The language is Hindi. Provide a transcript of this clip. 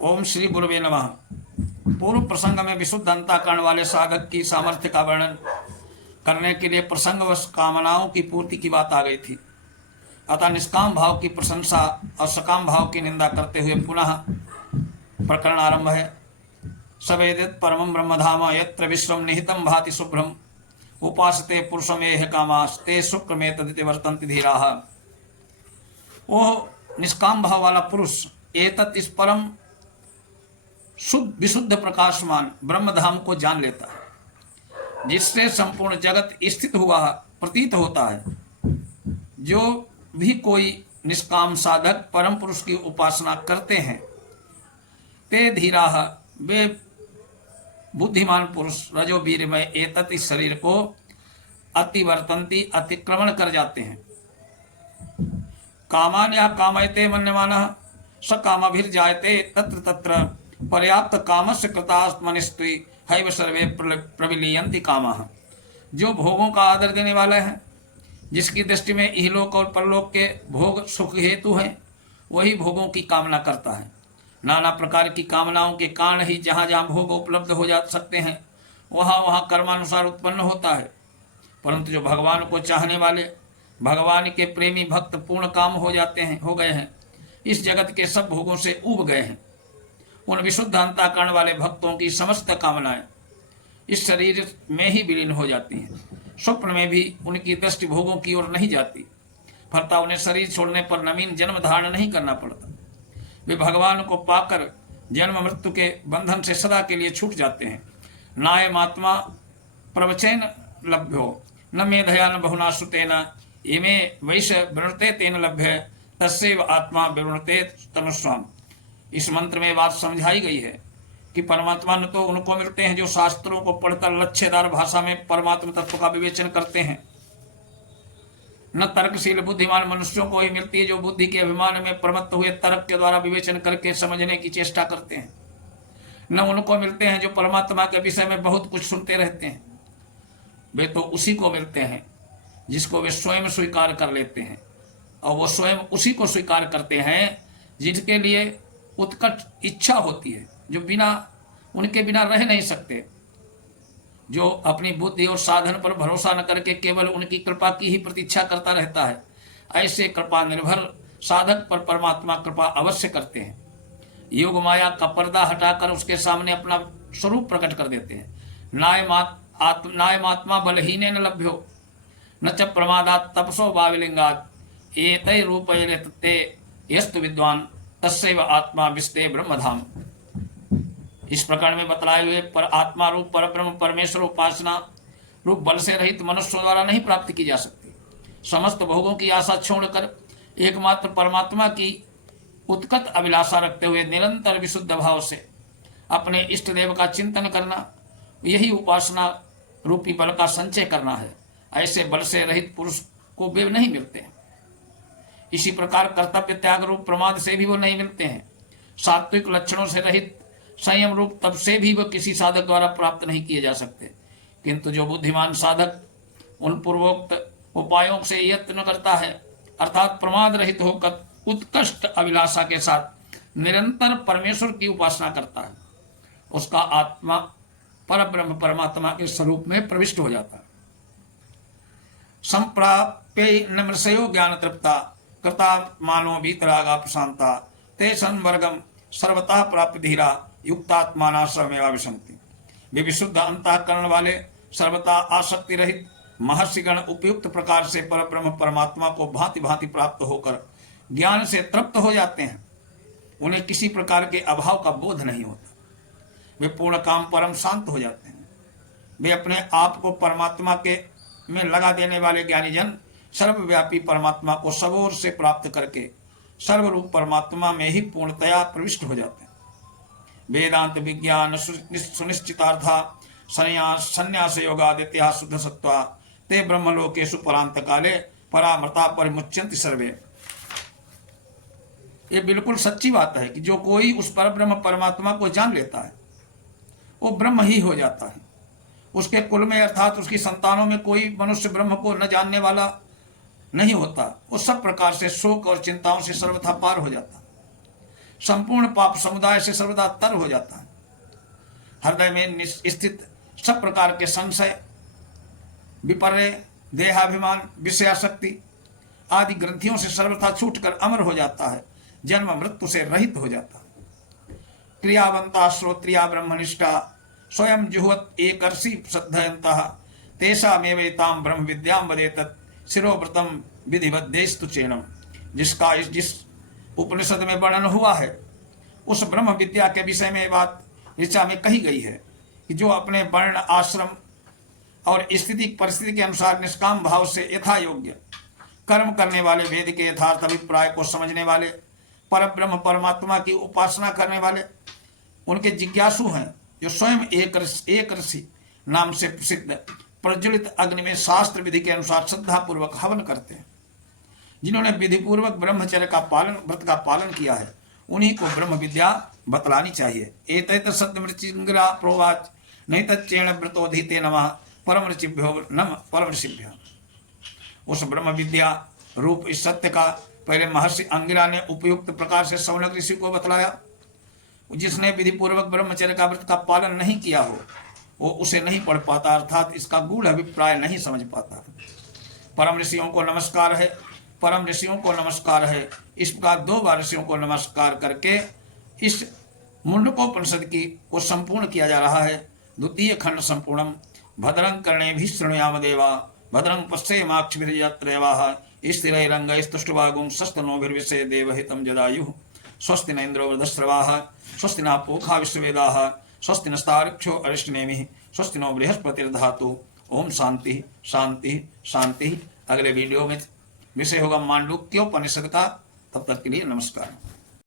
ओम श्री गुरुवे नमः। पूर्व प्रसंग में विशुद्ध अंतःकरण वाले साधक की सामर्थ्य का वर्णन करने के लिए प्रसंगवश कामनाओं की पूर्ति की बात आ गई थी। अतः निष्काम भाव की प्रशंसा और सकाम भाव की निंदा करते हुए पुनः प्रकरण आरंभ है। सवेदित परमं ब्रह्मधाम यत्र विश्वं निहितं भाति शुभ्रम उपासते पुरुषमेह कामास्ते शुक्र में तदिति वर्तन्ति धीराः। वो निष्काम भाव वाला पुरुष एतत् इस परम शुद्ध विशुद्ध प्रकाशमान ब्रह्मधाम को जान लेता है, जिससे संपूर्ण जगत स्थित हुआ प्रतीत होता है। जो भी कोई निष्काम साधक परम पुरुष की उपासना करते हैं, ते धीराः, वे बुद्धिमान पुरुष रजोवीर में एतत् इस शरीर को अतिवर्तन्ति, अतिक्रमण कर जाते हैं। कामान या कामयते मन्यमानः स कामाभिर्जायते तत्र तत्र पर्याप्त कामस्य कृतात्मनिस्त्वी हैव सर्वे प्रविलीयन्ति कामः। जो भोगों का आदर देने वाला है, जिसकी दृष्टि में इहलोक और परलोक के भोग सुख हेतु हैं, वही भोगों की कामना करता है। नाना प्रकार की कामनाओं के कारण ही जहाँ जहाँ भोग उपलब्ध हो जा सकते हैं, वहाँ वहाँ कर्मानुसार उत्पन्न होता है। परंतु जो भगवान को चाहने वाले, भगवान के प्रेमी भक्त पूर्ण काम हो गए हैं, इस जगत के सब भोगों से ऊब गए हैं। उन विशुद्ध अंतःकरण वाले भक्तों की समस्त कामनाएं इस शरीर में ही विलीन हो जाती हैं। स्वप्न में भी उनकी दृष्टि भोगों की ओर नहीं जाती, फलता उन्हें शरीर छोड़ने पर नवीन जन्म धारण नहीं करना पड़ता। वे भगवान को पाकर जन्म मृत्यु के बंधन से सदा के लिए छूट जाते हैं। नायमात्मा प्रवचन लभ्यो न मेधया न बहुना श्रुतेन इमे वैश वृणते तेन लभ्य तस्यैव आत्मा विवृणते तनुस्वाम। इस मंत्र में बात समझाई गई है कि परमात्मा न तो उनको मिलते हैं जो शास्त्रों को पढ़कर लक्ष्यदार भाषा में परमात्मा तत्व का विवेचन करते हैं, न तर्कशील बुद्धिमान मनुष्यों को ही मिलती है जो बुद्धि के अभिमान में प्रमत्त हुए तर्क के द्वारा विवेचन करके समझने की चेष्टा करते हैं। न उनको मिलते हैं जो परमात्मा के विषय में बहुत कुछ सुनते रहते हैं। वे तो उसी को मिलते हैं जिसको वे स्वयं स्वीकार कर लेते हैं, और वो स्वयं उसी को स्वीकार करते हैं जिनके लिए उत्कट इच्छा होती है, जो उनके बिना रह नहीं सकते, जो अपनी बुद्धि और साधन पर भरोसा न करके केवल उनकी कृपा की ही प्रतीक्षा करता रहता है। ऐसे कृपा निर्भर साधक पर परमात्मा कृपा अवश्य करते हैं। योग माया का पर्दा हटाकर उसके सामने अपना स्वरूप प्रकट कर देते हैं। नायमात्मा बलहीन न लभ्यो न च प्रमादात तपसो भाविलिंगात एतै रूपैरे तत्ते यस्तु विद्वान तस्यैव आत्मा विस्ते ब्रह्मधाम। इस प्रकरण में बतलाए हुए पर आत्मा रूप पर ब्रह्म परमेश्वर उपासना रूप बल से रहित मनुष्यों द्वारा नहीं प्राप्त की जा सकती। समस्त भोगों की आशा छोड़कर एकमात्र परमात्मा की उत्कट अभिलाषा रखते हुए निरंतर विशुद्ध भाव से अपने इष्ट देव का चिंतन करना, यही उपासना रूपी बल का संचय करना है। ऐसे बल से रहित पुरुष को वे नहीं मिलते हैं। इसी प्रकार कर्तव्य त्याग रूप प्रमाद से भी वो नहीं मिलते हैं। सात्विक लक्षणों से रहित संयम रूप तप से भी वह किसी साधक द्वारा प्राप्त नहीं किए जा सकते। किंतु जो बुद्धिमान साधक उन पूर्वोक्त उपायों से यत्न करता है, अर्थात प्रमाद रहित होकर उत्कृष्ट अभिलाषा के साथ निरंतर परमेश्वर की उपासना करता है, उसका आत्मा परब्रह्म परमात्मा के स्वरूप में प्रविष्ट हो जाता है। संप्राप्य नमृषयो ज्ञान तृप्ता कृता मानो वीतरागा प्रशांता ते संवर्गम सर्वतः प्राप्त धीरा युक्तात्माना सर्वमेवा विशन्ति। वे विशुद्ध अंतःकरण वाले सर्वथा आसक्ति रहित महर्षिगण उपयुक्त प्रकार से परब्रह्म परमात्मा को भांति भांति प्राप्त होकर ज्ञान से तृप्त हो जाते हैं। उन्हें किसी प्रकार के अभाव का बोध नहीं होता। वे पूर्ण काम परम शांत हो जाते हैं। वे अपने आप को परमात्मा के में लगा देने वाले ज्ञानीजन सर्वव्यापी परमात्मा को सब ओर से प्राप्त करके सर्वरूप परमात्मा में ही पूर्णतया प्रविष्ट हो जाते हैं। वेदांत विज्ञान सुनिश्चितार्था संन्यास योगादित्या शुद्ध सत्वा ते ब्रह्मलोकेषु परांत काले परामृता परिमुच्यन्ति सर्वे। ये बिल्कुल सच्ची बात है कि जो कोई उस परब्रह्म परमात्मा को जान लेता है, वो ब्रह्म ही हो जाता है। उसके कुल में अर्थात उसकी संतानों में कोई मनुष्य ब्रह्म को न जानने वाला नहीं होता। वो सब प्रकार से शोक और चिंताओं से सर्वथा पार हो जाता। संपूर्ण पाप समुदाय से सर्वदा तर हो जाता है। हृदय में स्थित सब प्रकार के संशय, विपर्य, देहाभिमान, विषयाशक्ति आदि ग्रंथियों से सर्वथा छूटकर अमर हो जाता है, जन्म मृत्यु से रहित हो जाता है। क्रियावंता श्रोत्रिया ब्रह्मनिष्ठा स्वयं जुहवत एकर्षि श्रद्धयन्तः तेषामेवैतां ब्रह्म विद्यां वदेतत् शिरोव्रतम विधिवद्देस्तु चैनम। जिसका जिस उपनिषद में वर्णन हुआ है उस ब्रह्म विद्या के विषय में बात ऋचा में कही गई है कि जो अपने वर्ण, आश्रम और स्थिति परिस्थिति के अनुसार निष्काम भाव से यथा योग्य कर्म करने वाले, वेद के यथार्थ अभिप्राय को समझने वाले, परब्रह्म परमात्मा की उपासना करने वाले उनके जिज्ञासु हैं, जो स्वयं एक ऋषि नाम से प्रसिद्ध प्रज्वलित अग्नि में शास्त्र विधि के अनुसार श्रद्धा पूर्वक हवन करते हैं। जिन्होंने विधि पूर्वक ब्रह्मचर्य का पालन, व्रत का पालन किया है, उन्हीं को ब्रह्म विद्या बतलानी चाहिए। एतैत सत्यमृचिंगरा प्रोवाच नैतच्चेण व्रतोधीते नमः परम ऋषिभ्यो नम परम ऋषिभ्यो। उस ब्रह्म विद्या रूप इस सत्य का पहले महर्षि अंगिरा ने उपयुक्त प्रकार से शौनक ऋषि को बतलाया। जिसने विधि पूर्वक ब्रह्मचर्य का व्रत का पालन नहीं किया हो वो उसे नहीं पढ़ पाता, अर्थात इसका गूढ़ अभिप्राय नहीं समझ पाता। परम ऋषियों को नमस्कार है, परम ऋषियों को नमस्कार है। इस प्रकार 2 बार ऋषियों को नमस्कार करके इस मुंडकोपनिषद की को संपूर्ण किया जा रहा है। द्वितीय खंड संपूर्णम। भद्रं कर्णेभिः शृणुयाम देवा भद्रं पश्येमाक्षभिर्यत्रैवाः स्थिरैरङ्गैस्तुष्टुवागुं स्वस्तिनोभिर्विषये देवहितं जदायुः। स्वस्ति न इन्द्रो वृद्धश्रवाः स्वस्ति न पूषा विश्ववेदाः स्वस्ति नस्तार्क्ष्यो अरिष्टनेमिः स्वस्ति नो बृहस्पतिर्धातु। ओम शांति शांति शांति। अगले वीडियो में विषय होगा मांडूक्योपनिषद का। तब तक के लिए नमस्कार।